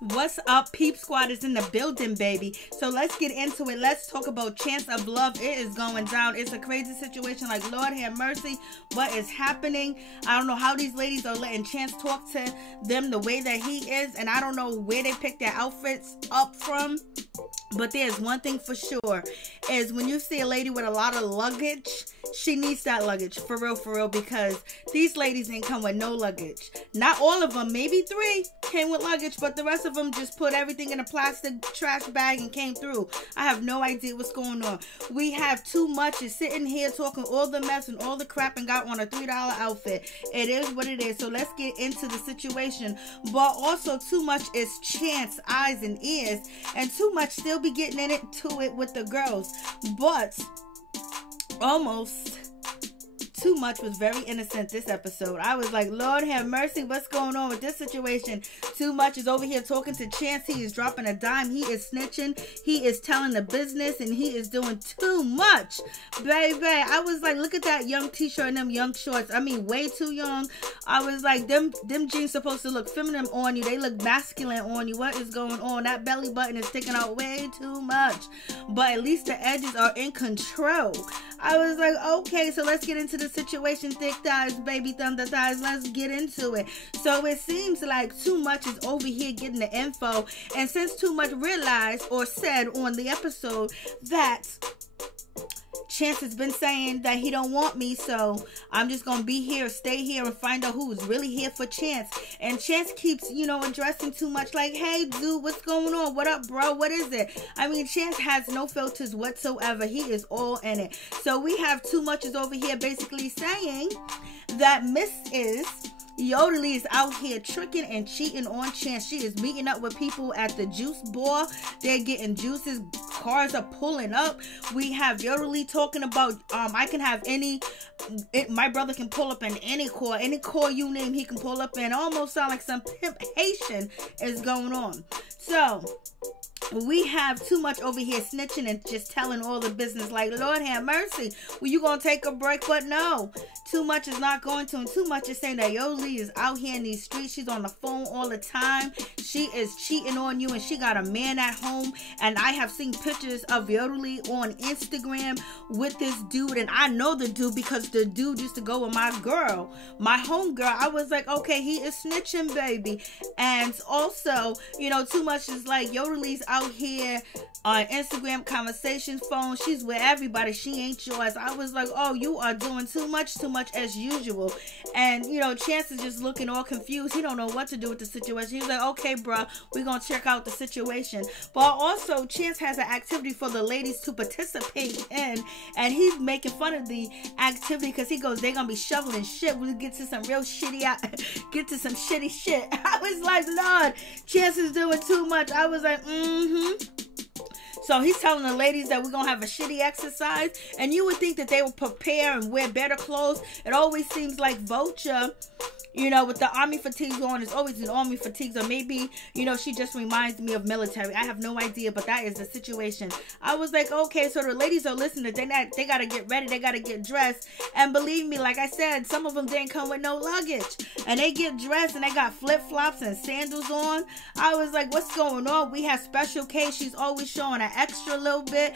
What's up? Peep Squad is in the building, baby. So let's get into it. Let's talk about Chance of Love. It is going down. It's a crazy situation. Like, Lord have mercy. What is happening? I don't know how these ladies are letting Chance talk to them the way that he is. And I don't know where they pick their outfits up from. But there's one thing for sure, is when you see a lady with a lot of luggage, she needs that luggage, for real, because these ladies ain't come with no luggage. Not all of them, maybe 3 came with luggage, but the rest of them just put everything in a plastic trash bag and came through. I have no idea what's going on. We have Too Much is sitting here talking all the mess and all the crap and got on a $3 outfit. It is what it is, so let's get into the situation. But also, Too Much is Chance eyes and ears, and Too Much still be getting into it with the girls, but almost Too Much was very innocent this episode. I was like, Lord have mercy, what's going on with this situation? Too Much is over here talking to Chance. He is dropping a dime. He is snitching. He is telling the business, and he is doing too much, baby. I was like, look at that young t-shirt and them young shorts. I mean, way too young. I was like, them jeans supposed to look feminine on you. They look masculine on you. What is going on? That belly button is sticking out way too much, but at least the edges are in control. I was like, okay, so let's get into the situation. Thick thighs, baby, thunder thighs. Let's get into it. So it seems like Too Much is over here getting the info, and since Too Much realized or said on the episode that Chance has been saying that he don't want me, so I'm just gonna be here, stay here, and find out who's really here for Chance. And Chance keeps, addressing Too Much like, hey, dude, what's going on? What up, bro? What is it? I mean, Chance has no filters whatsoever. He is all in it. So we have Too Much is over here basically saying that Mrs. Yodely is out here tricking and cheating on Chance. She is meeting up with people at the juice bar. They're getting juices. Cars are pulling up. We have Yodely talking about, I can have my brother can pull up in any car you name, he can pull up in. Almost sound like some pimp Haitian is going on. So we have Too Much over here snitching and just telling all the business like, Lord have mercy, well, you gonna take a break? But no, Too Much is not going to, and Too Much is saying that Yodely is out here in these streets. She's on the phone all the time. She is cheating on you, and she got a man at home. And I have seen pictures of Yodely on Instagram with this dude, and I know the dude because the dude used to go with my girl, my homegirl. I was like, okay, he is snitching, baby. And also, Too Much is like, Yodely's out here on Instagram conversations, phone. She's with everybody. She ain't yours. I was like, oh, you are doing too much as usual. And Chance is just looking all confused. He don't know what to do with the situation. He's like, okay, bro, we're gonna check out the situation. But also, Chance has an activity for the ladies to participate in, and he's making fun of the activity because he goes, they're gonna be shoveling shit. We'll get to some real shitty shit. I was like, Lord, Chance is doing too much. I was like, So he's telling the ladies that we're going to have a shitty exercise. And you would think that they would prepare and wear better clothes. It always seems like Vulture, with the army fatigues on, it's always an army fatigues. Or maybe, she just reminds me of military. I have no idea, but that is the situation. I was like, okay, so the ladies are listening. They got to get ready. They got to get dressed. And believe me, like I said, some of them didn't come with no luggage. And they get dressed and they got flip-flops and sandals on. I was like, what's going on? We have SpeshalK. She's always showing an extra little bit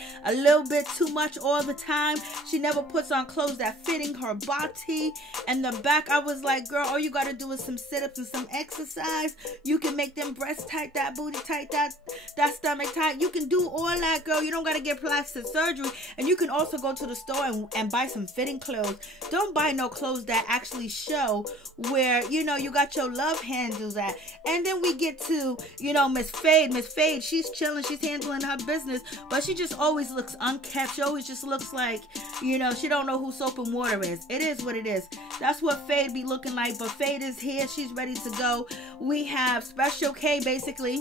too much all the time. She never puts on clothes that fitting her body. And the back, I was like, girl, all you got to do is some sit-ups and some exercise. You can make them breasts tight, that booty tight, that stomach tight. You can do all that, girl. You don't got to get plastic surgery. And you can also go to the store and buy some fitting clothes. Don't buy no clothes that actually show where, you got your love handles at. And then we get to, Miss Fade, she's chilling, she's handling her business, but she just always looks unkept. She always just looks like, she don't know who soap and water is. It is what it is. That's what Fade be looking like, but Fade is here. She's ready to go. We have SpeshalK basically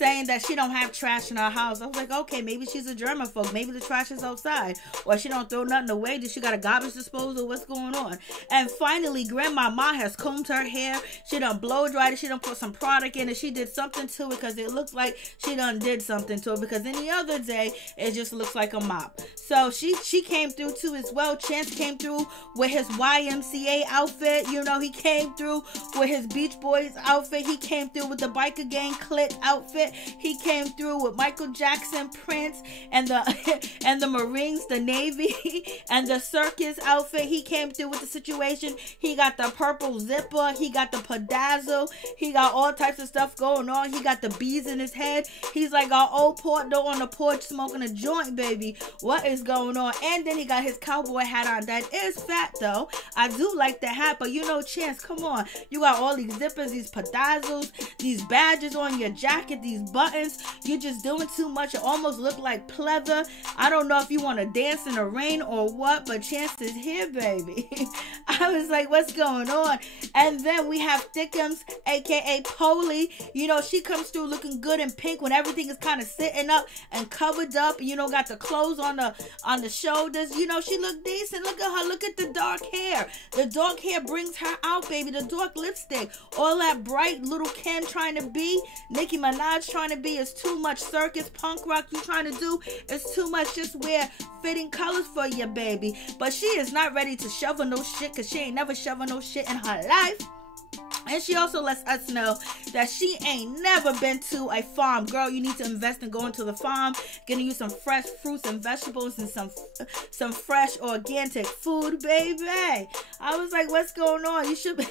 saying that she don't have trash in her house. I was like, okay, maybe she's a germaphobe. Maybe the trash is outside. Or she don't throw nothing away. Does she got a garbage disposal? What's going on? And finally, Grandmama has combed her hair. She done blow dried it. She done put some product in it. She did something to it because it looks like she done did something to it. Because any other day, it just looks like a mop. So she came through too as well. Chance came through with his YMCA outfit. You know, he came through with his Beach Boys outfit. He came through with the biker gang clique outfit. He came through with Michael Jackson, Prince, and the Marines, the Navy, and the circus outfit. He came through with the situation. He got the purple zipper. He got the pedazzle. He got all types of stuff going on. He got the bees in his head. He's like our old Porto on the porch smoking a joint, baby. What is going on? And then he got his cowboy hat on. That is fat, though. I do like the hat, but you know, Chance, come on. You got all these zippers, these pedazzles, these badges on your jacket, these buttons. You're just doing too much. It almost look like pleather. I don't know if you want to dance in the rain or what, but Chance is here, baby. I was like, what's going on? And then we have Thickums, aka Polly. You know, she comes through looking good in pink when everything is kind of sitting up and covered up. You know, got the clothes on the shoulders. You know, she looked decent. Look at her. Look at the dark hair. The dark hair brings her out, baby. The dark lipstick. All that bright little Kim trying to be, Nicki Minaj trying to be, is too much. Circus, punk rock you trying to do is too much. Just wear fitting colors for your baby. But she is not ready to shovel no shit because she ain't never shoveled no shit in her life. And she also lets us know that she ain't never been to a farm. Girl, you need to invest in going to the farm, getting you some fresh fruits and vegetables and some fresh organic food, baby. I was like, what's going on? You should be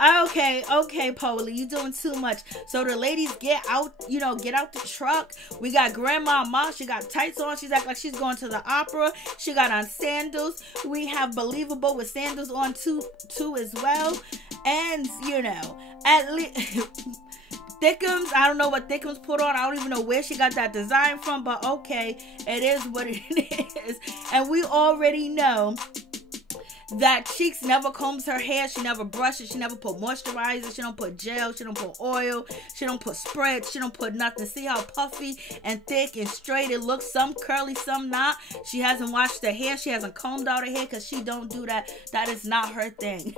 okay, Polly, you doing too much. So the ladies get out, you know, get out the truck. We got Grandmama. She got tights on. She's acting like she's going to the opera. She got on sandals. We have Believabie with sandals on too as well. And, you know, at least Thickums, I don't know what Thickums put on. I don't even know where she got that design from, but okay, it is what it is. And we already know that Cheeks never combs her hair. She never brushes. She never put moisturizer. She don't put gel. She don't put oil. She don't put spread. She don't put nothing. See how puffy and thick and straight it looks? Some curly, some not. She hasn't washed her hair. She hasn't combed out her hair because she don't do that. That is not her thing.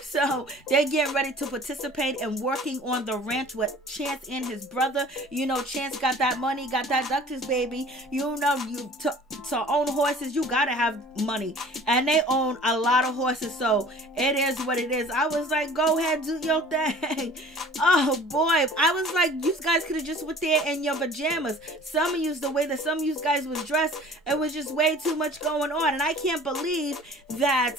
So they're getting ready to participate in working on the ranch with Chance and his brother. You know, Chance got that money, got that ductus, baby. You know, you to own horses, you gotta have money. And they own a lot of horses, so it is what it is. I was like, go ahead, do your thing. Oh boy, I was like, you guys could have just went there in your pajamas. Some of you, the way that some of you guys was dressed, it was just way too much going on. And I can't believe that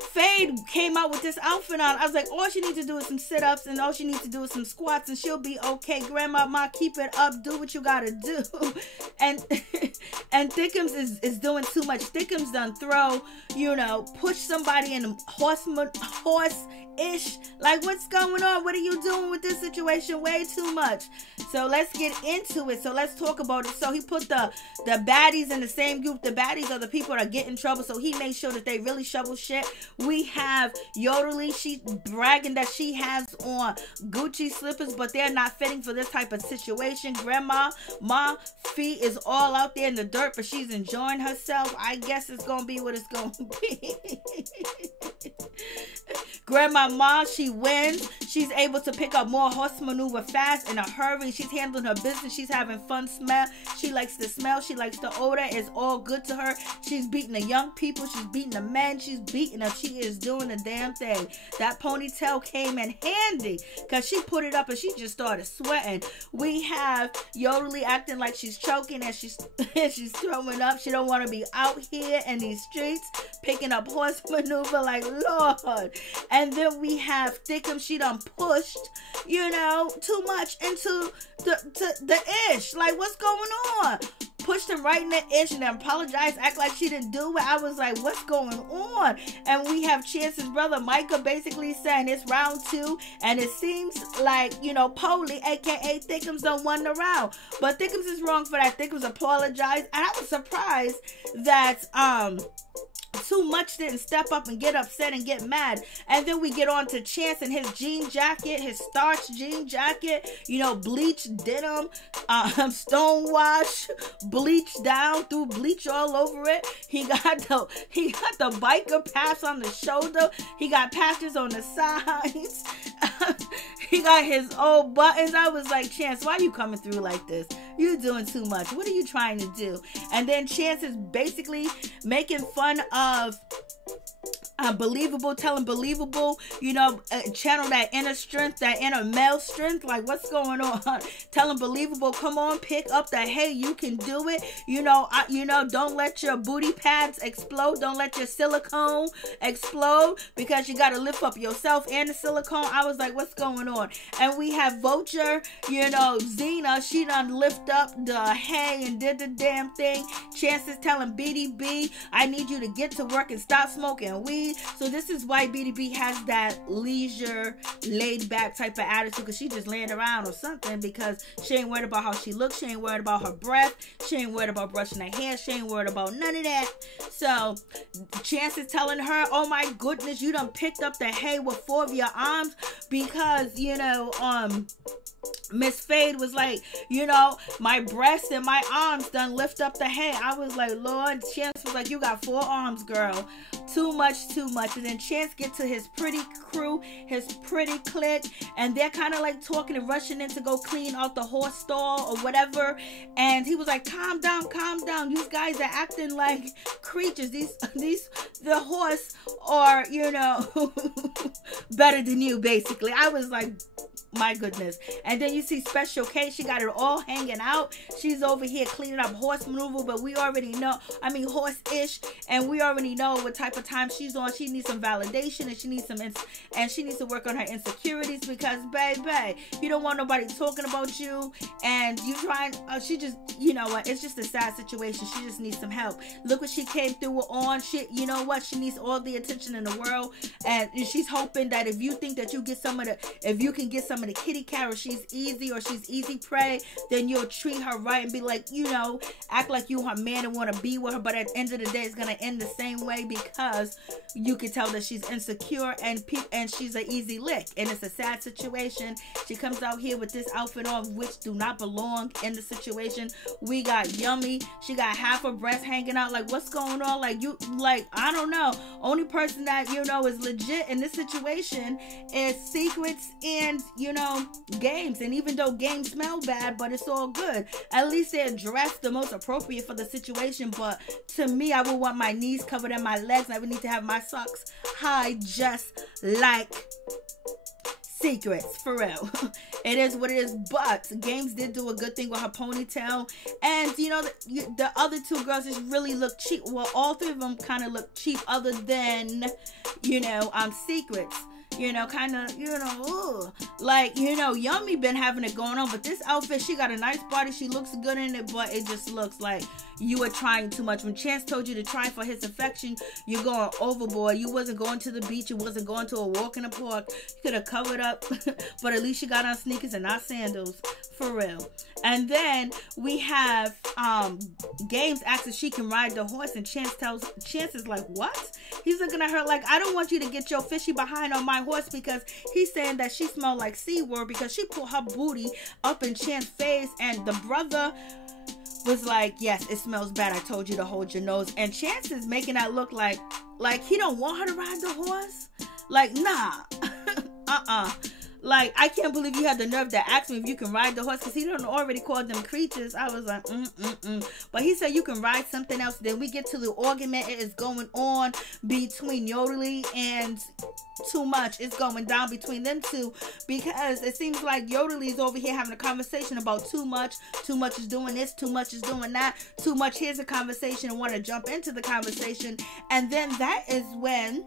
Fade came out with this outfit on. I was like, all she needs to do is some sit-ups and all she needs to do is some squats and she'll be okay. Grandma, keep it up. Do what you gotta do. And Thickums is doing too much. Thickums done throw, you know, push somebody in horse-ish. Like, what's going on? What are you doing with this situation? Way too much. So let's get into it. So let's talk about it. So he put the baddies in the same group. The baddies are the people that get in trouble. So he made sure that they really shovel shit. We have Yodely. She's bragging that she has on Gucci slippers, but they're not fitting for this type of situation. Grandma, feet is all out there in the dirt, but she's enjoying herself. I guess it's going to be what it's going to be. Grandma, she wins. She's able to pick up more horse maneuver fast in a hurry. She's handling her business. She's having fun smell. She likes the smell. She likes the odor. It's all good to her. She's beating the young people. She's beating the men. She's beating them. She is doing the damn thing. That ponytail came in handy because she put it up and she just started sweating. We have Yodely acting like she's choking and she's throwing up. She don't want to be out here in these streets picking up horse maneuver, like, Lord. And then we have Thickums. She done pushed, you know, too much into the ish. Like, what's going on? Pushed him right in the ish and then apologized, act like she didn't do it. I was like, what's going on? And we have Chance's brother Micah basically saying it's round 2, and it seems like, you know, Polly, aka Thickums, done won the round. But Thickums is wrong for that. Thickums apologized, and I was surprised that Too Much didn't step up and get upset and get mad. And then we get on to Chance and his jean jacket, his starch jean jacket, you know, bleached denim, stonewash, bleached down, threw bleach all over it. He got the biker pass on the shoulder. He got patches on the sides. He got his old buttons. I was like, Chance, why are you coming through like this? You're doing too much. What are you trying to do? And then Chance is basically making fun of Believabie, telling Believabie, you know, channel that inner strength, that inner male strength. Like, what's going on? Telling Believabie, come on, pick up the hey, you can do it. You know, don't let your booty pads explode. Don't let your silicone explode, because you got to lift up yourself and the silicone. I was like, what's going on? And we have Vulture, you know, Xena, she done lift up the hay and did the damn thing. Chance is telling Believabie, I need you to get to work and stop smoking weed. So this is why Believabie has that leisure, laid back type of attitude, because she just laying around or something, because she ain't worried about how she looks. She ain't worried about her breath. She ain't worried about brushing her hair. She ain't worried about none of that. So Chance is telling her, oh my goodness, you done picked up the hay with 4 of your arms, because, you know, Miss Fade was like, you know, my breasts and my arms done lift up the hay. I was like, Lord. Chance was like, you got 4 arms, girl. Too much, too much. And then Chance get to his pretty crew, his pretty clique, and they're kind of like talking and rushing in to go clean out the horse stall or whatever. And he was like, calm down, calm down. You guys are acting like creatures. The horse are, you know, better than you, basically. I was like, my goodness. And then you see SpeshalK, she got it all hanging out. She's over here cleaning up horse maneuver, but we already know, I mean horse-ish, and we already know what type of time she's on. She needs some validation, and she needs to work on her insecurities, because baby, you don't want nobody talking about you, and you trying, she just, you know what, it's just a sad situation. She just needs some help. Look what she came through on. Shit, you know what, she needs all the attention in the world, and she's hoping that if you think that you get some of the, if you can get some of the kitty cat, or she's easy, or she's easy prey, then you'll treat her right and be like, you know, act like you her man and want to be with her. But at the end of the day, it's gonna end the same way, because you can tell that she's insecure and she's an easy lick, and it's a sad situation. She comes out here with this outfit on, which do not belong in the situation. We got Yummy, she got half her breast hanging out. Like, what's going on? Like, you, like, I don't know. Only person that, you know, is legit in this situation is Secretz and, you know, Gamez. And even though Gamez smell bad, but it's all good. At least they're dressed the most appropriate for the situation. But to me, I would want my knees covered and my legs, and I would need to have my socks high, just like Secretz, for real. It is what it is. But Gamez did do a good thing with her ponytail, and you know, the other 2 girls just really look cheap. Well, all 3 of them kind of look cheap, other than, you know, Secretz. You know, kind of, you know, like, you know, Yummy been having it going on, but this outfit, she got a nice body, she looks good in it, but it just looks like you are trying too much. When Chance told you to try for his affection, you're going overboard. You wasn't going to the beach, you wasn't going to a walk in the park. You could have covered up, but at least you got on sneakers and not sandals, for real. And then we have Gamez asks if she can ride the horse, and Chance is like, what? He's looking at her like, I don't want you to get your fishy behind on my horse, because he's saying that she smelled like SeaWorld, because she put her booty up in Chance's face, and the brother was like, yes, it smells bad. I told you to hold your nose. And Chance is making that look like he don't want her to ride the horse. Like, nah. Like, I can't believe you had the nerve to ask me if you can ride the horse, because he done already called them creatures. I was like, But he said you can ride something else. Then we get to the argument. It is going on between Yodely and Too Much. It's going down between them two, because it seems like Yodely is over here having a conversation about Too Much. Too Much is doing this. Too Much is doing that. Too Much hears a conversation and want to jump into the conversation. And then that is when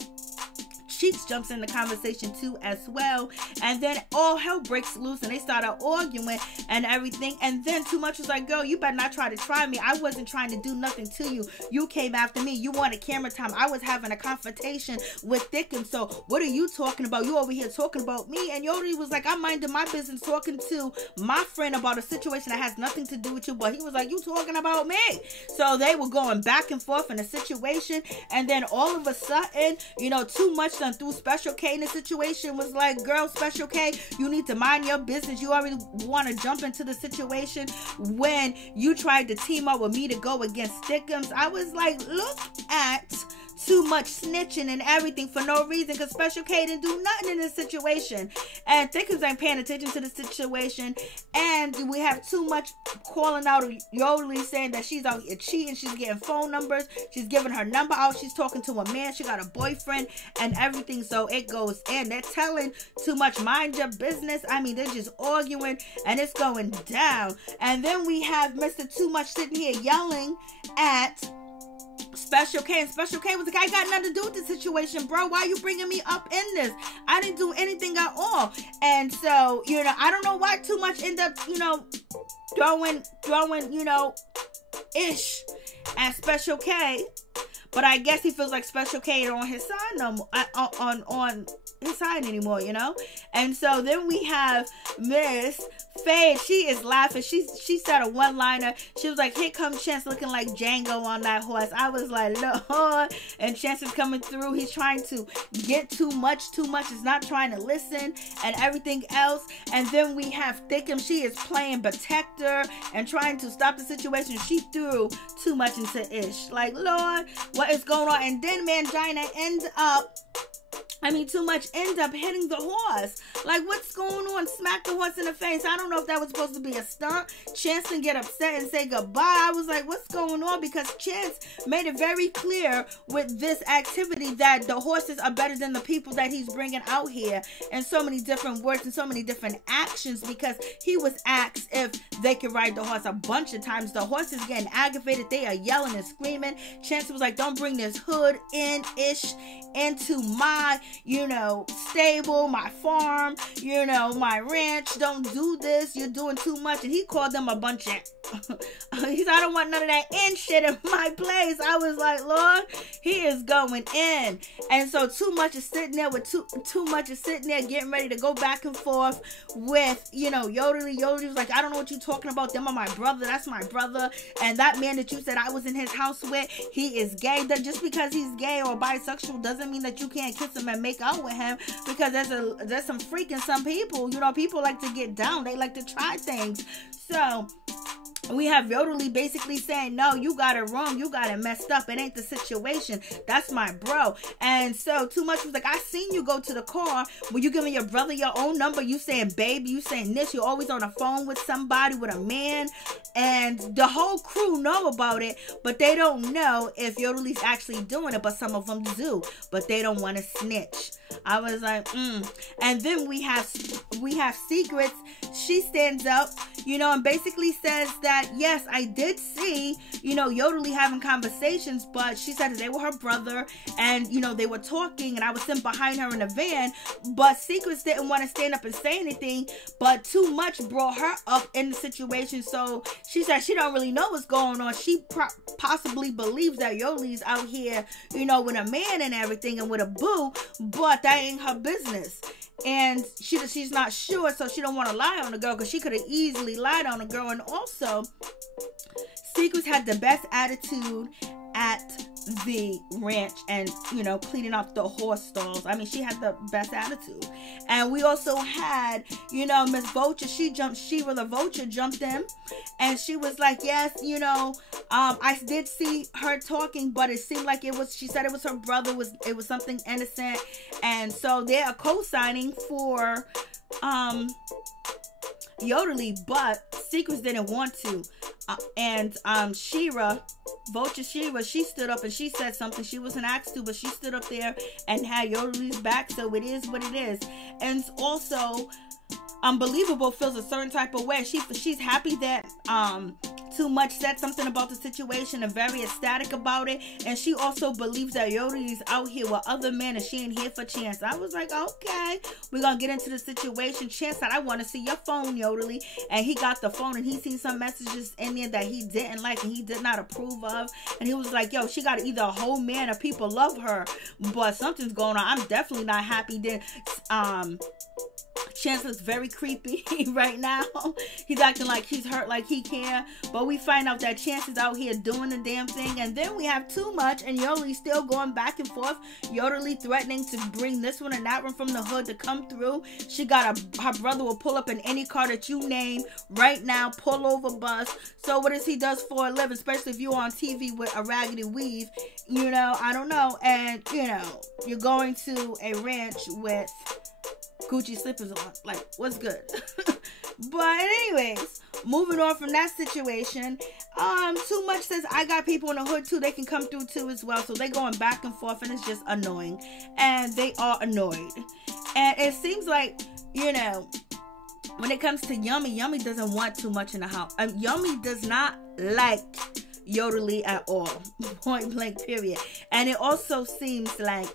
Cheeks jumps in the conversation too as well. And then all hell breaks loose and they started arguing and everything. And then Too Much was like, girl, you better not try to try me. I wasn't trying to do nothing to you. You came after me. You wanted camera time. I was having a confrontation with Thickums. So what are you talking about? You over here talking about me. And Yodely was like, I'm minding my business talking to my friend about a situation that has nothing to do with you. But he was like, you talking about me. So they were going back and forth in a situation. And then all of a sudden, you know, Too Much done threw SpeshalK in the situation, was like, girl, SpeshalK, you need to mind your business. You already want to jump into the situation when you tried to team up with me to go against Thickums. I was like, look at Too Much snitching and everything for no reason, because SpeshalK didn't do nothing in this situation. And Thickums ain't paying attention to the situation. And we have Too Much calling out Yodely, saying that she's out here cheating. She's getting phone numbers. She's giving her number out. She's talking to a man. She got a boyfriend and everything. So it goes in. They're telling Too Much, mind your business. I mean, they're just arguing and it's going down. And then we have Mr. Too Much sitting here yelling at SpeshalK, and SpeshalK was like, I got nothing to do with the situation, bro. Why are you bringing me up in this? I didn't do anything at all. And so, you know, I don't know why Too Much ended up, you know, throwing, you know, ish at SpeshalK. But I guess he feels like SpeshalK ain't on his side no more, on his side anymore, you know. And so then we have Miss Faye. She is laughing. She said a one-liner. She was like, here comes Chance looking like Django on that horse. I was like, Lord. And Chance is coming through. He's trying to get Too Much. Too Much is not trying to listen and everything else. And then we have Thickums. She is playing protector and trying to stop the situation. She threw Too Much into ish. Like, Lord, what is going on? And then Mangina ends up, Too Much ends up hitting the horse. Like, what's going on? Smack the horse in the face. I don't know if that was supposed to be a stunt. Chance didn't get upset and say goodbye. I was like, what's going on? Because Chance made it very clear with this activity that the horses are better than the people that he's bringing out here. And so many different words and so many different actions, because he was asked if they could ride the horse a bunch of times. The horse is getting aggravated. They are yelling and screaming. Chance was like, don't bring this hood in-ish into my, you know, stable, my farm, you know, my ranch. Don't do this. You're doing too much. And he called them a bunch of he said, I don't want none of that in shit in my place. I was like, Lord, he is going in. And so Too Much is sitting there with Too Much is sitting there getting ready to go back and forth with, you know, Yodely. Yodely was like, I don't know what you're talking about. Them are my brother. That's my brother. And that man that you said I was in his house with, he is gay. That just because he's gay or bisexual doesn't mean that you can't kiss him and make out with him, because there's some freaking some people, you know, people like to get down. They like to try things. So we have Yodely basically saying, no, you got it wrong. You got it messed up. It ain't the situation. That's my bro. And so Too Much was like, I seen you go to the car. Were you giving your brother your own number? You saying baby. You saying this. You're always on the phone with somebody, with a man. And the whole crew know about it, but they don't know if Yodely's actually doing it. But some of them do. But they don't want to snitch. I was like, And then we have Secretz. She stands up, you know, and basically says that, yes, I did see, you know, Yodely having conversations, but she said that they were her brother and, you know, they were talking and I was sitting behind her in the van, but Secretz didn't want to stand up and say anything, but Too Much brought her up in the situation. So she said she don't really know what's going on. She possibly believes that Yodely's out here, you know, with a man and everything and with a boo, but that ain't her business. And she's not sure, so she don't want to lie on the girl, because she could have easily lied on the girl. And also, Secretz had the best attitude at the ranch and, you know, cleaning up the horse stalls. I mean, she had the best attitude. And we also had, you know, Miss Vulture. Shira the Vulture jumped in and she was like, yes, you know, I did see her talking, but it seemed like she said it was her brother, it was something innocent. And so they are co-signing for Yodely, but Secretz didn't want to. Vulture Shira, she stood up and she said something she wasn't asked to, but she stood up there and had Yodely's back, so it is what it is. And also, Believabie feels a certain type of way. She's happy that Too Much said something about the situation and very ecstatic about it. And she also believes that Yodelis out here with other men and she ain't here for Chance. I was like, okay, we're gonna get into the situation. Chance said, I want to see your phone, Yodeli. And he got the phone and he seen some messages in there that he didn't like and he did not approve of. And he was like, yo, she got either a whole man or people love her, but something's going on. I'm definitely not happy. Then Chance looks very creepy right now. He's acting like he's hurt, like he can. But we find out that Chance is out here doing the damn thing. And then we have Too Much and Yodeli still going back and forth. Yodeli threatening to bring this one and that one from the hood to come through. She got her brother will pull up in any car that you name right now. Pull over bus. So what is he does for a living? Especially if you're on TV with a raggedy weave. You know, I don't know. And, you know, you're going to a ranch with Gucci slippers on. Like, what's good? But anyways, moving on from that situation, Too Much says, I got people in the hood too, they can come through too as well. So they going back and forth and it's just annoying. And they are annoyed. And it seems like, you know, when it comes to Yummy, Yummy doesn't want Too Much in the house. Yummy does not like Yodeli at all. Point blank period. And it also seems like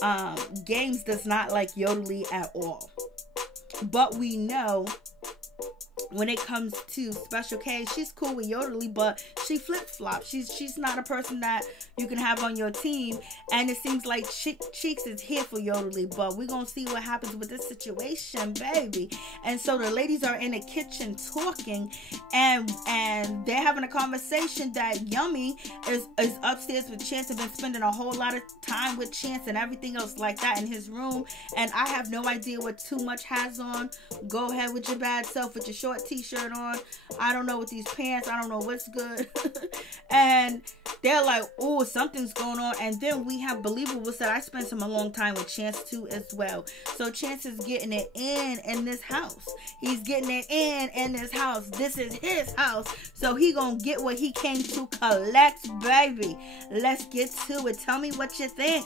Gamez does not like Yodeli at all. But we know when it comes to SpeshalK, she's cool with Yodeli, but she flip-flops. She's not a person that you can have on your team. And it seems like Cheeks is here for Yodeli, but we're going to see what happens with this situation, baby. And so the ladies are in the kitchen talking, and they're having a conversation that Yummy is upstairs with Chance and been spending a whole lot of time with Chance and everything else like that in his room. And I have no idea what Too Much has on. Go ahead with your bad self with your short t-shirt on. I don't know with these pants. I don't know what's good. And they're like, oh, something's going on. And then we have Believabie said, I spent a long time with Chance too as well. So Chance is getting it in this house. He's getting it in this house. This is his house. So he gonna get what he came to collect, baby. Let's get to it. Tell me what you think.